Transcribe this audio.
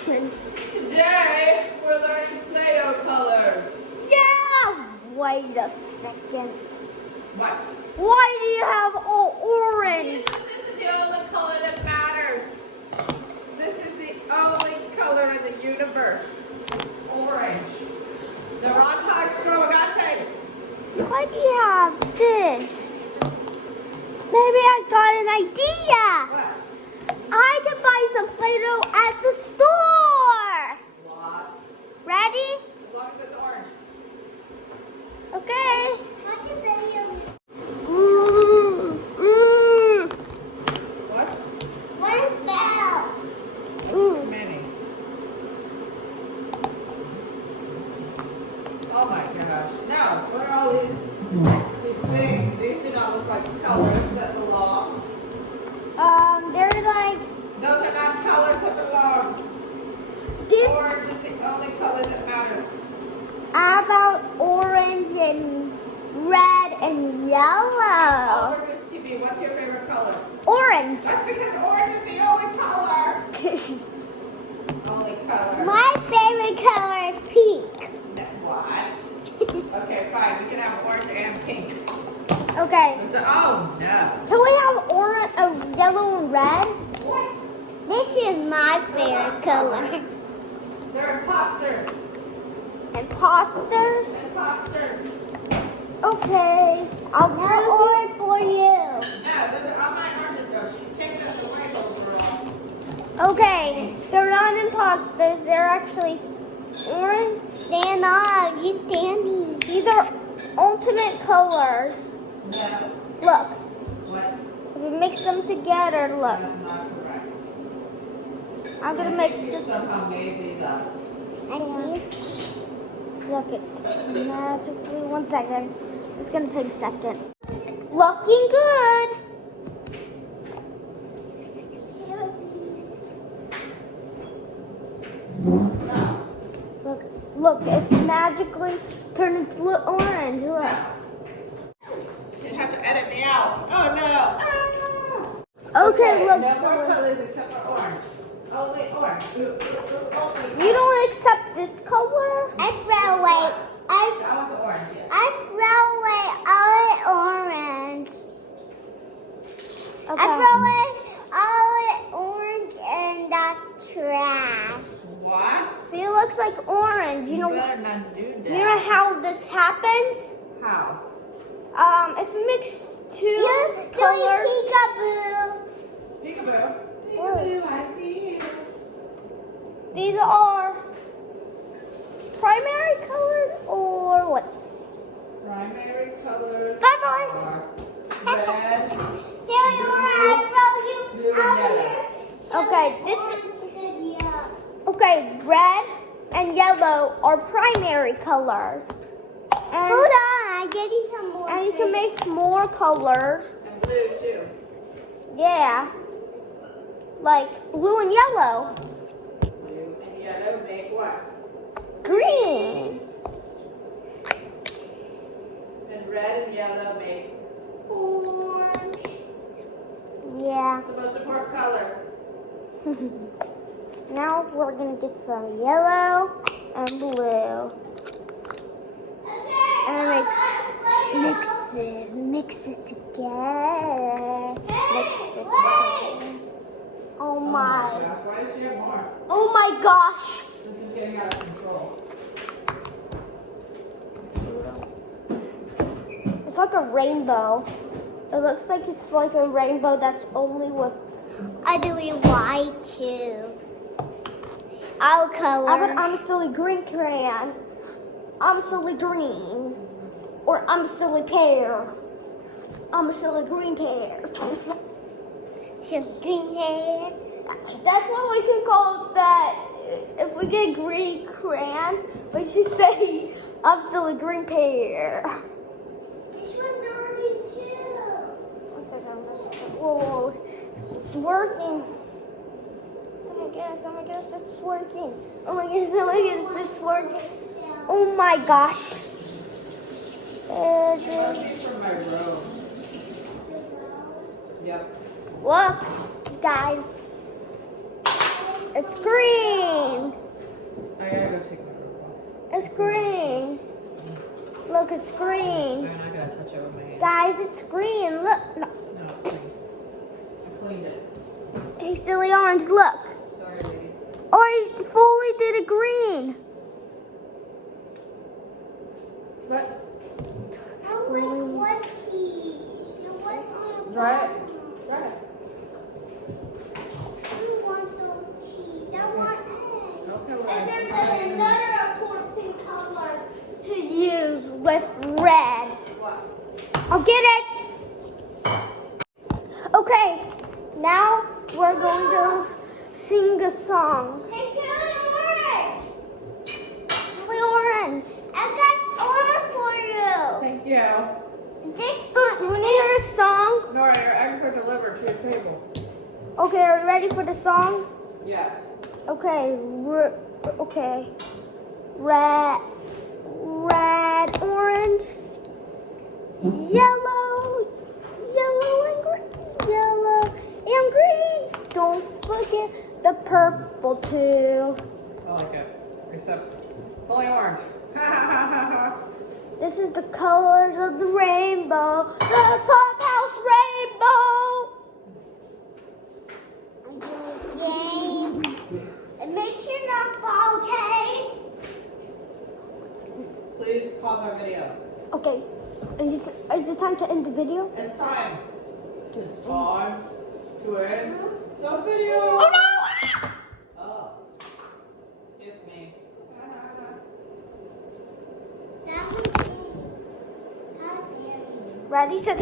action. Today, we're learning Play-Doh colors. Yeah, wait a second. What? Why do you have all orange? This is the only color that matters. This is the only color in the universe. Orange. They're on high extravagante. Why do you have this? Maybe I got an idea. What? I can buy some Play-Doh at the store. What? Ready? As long as it's orange. Okay. What? Where's Belle? That's too many. Oh my gosh. Now, what are all these things? These do not look like colors that belong. They're like Those are not colors that belong. this. Orange is the only color that matters. How about orange and red and yellow? Oliver Goose TV, what's your favorite color? Orange. That's because orange is the only color. Only color. My favorite color is pink. No, what? Okay, fine. We can have orange and pink. Okay. Oh no. Can we have orange, yellow, and red? What? This is my favorite color. They're imposters. Imposters? Imposters. Okay. I'll have orange for you. No, those are all my oranges though. She takes out the white overall. Okay. They're not imposters. They're actually orange. Stand up. You standing. These are ultimate colors. No. Look. What? If you mix them together, look. That's not correct. I'm gonna mix You it. somehow made these up. I see. Look it magically. 1 second. It's gonna take a second. Looking good. No. Look, it magically turned into orange. Look. No. You'd have to edit me out. Oh no. Okay, look. No more So colors except for orange. Only orange. Only you don't accept this color? I throw away. That one's orange, yeah. I throw away all orange. Okay. I throw away all orange in the trash. What? See, it looks like orange. You know better not do that. You know how this happens? How? If you mix two colors. Peekaboo. Peekaboo, I see you. These are primary colors or what? Primary colors Bye-bye. are red, blue, and yellow. Okay, red and yellow are primary colors. And, Hold on, I'm getting some more. and you can make more colors. And blue too. Yeah. Like blue and yellow. Blue and yellow make what? Green. And red and yellow make orange. Yeah. It's the most important color. Now we're gonna get some yellow and blue. And mix it together. Mix it together. Oh my. Gosh, why does she have more? Oh my gosh. This is getting out of control. It's like a rainbow. It looks like it's like a rainbow that's only with I do it white too. All colors. I'm a silly green crayon. I'm a silly green. Or I'm a silly pear. I'm a silly green pear. Some green hair. That's what we can call that. If we get green crayon, we should say I'm silly green pear. This one's already too. 1 second. Whoa. It's working. Oh my gosh, it's working. Oh my gosh, it's working. Oh my gosh. From my robe. Yep. Look, guys. It's green. I gotta go take my robe It's green. Look, it's off. green. I'm not gonna touch it with my hand. Guys, it's green. Look. No. No, it's clean. I cleaned it. Hey, silly orange, look. Sorry, lady. Oh, I fully did a green. What? I want one cheese. You want on Dry it. Dry it. I want those cheese. I want eggs. Okay, And well, then there's another important color. To use with red. what? I'll get it. Okay, now we're going to sing a song. Hey, Chili Orange. Silly orange. I got order for you. Thank you. This Do one. you want to hear a song? Nora, your eggs are delivered to your table. Okay, are you ready for the song? Yes. Okay, okay. Red, orange, yellow, yellow and green. Don't forget the purple too. I like it. Except it's only orange. Ha ha ha ha ha. This is the colors of the rainbow, the clubhouse rainbow. Yay. And make sure not fall, okay? Please pause our video. Okay, is it time to end the video? It's time. It's time to end the video. Oh no! Oh. Excuse me. That's okay. Ready, set,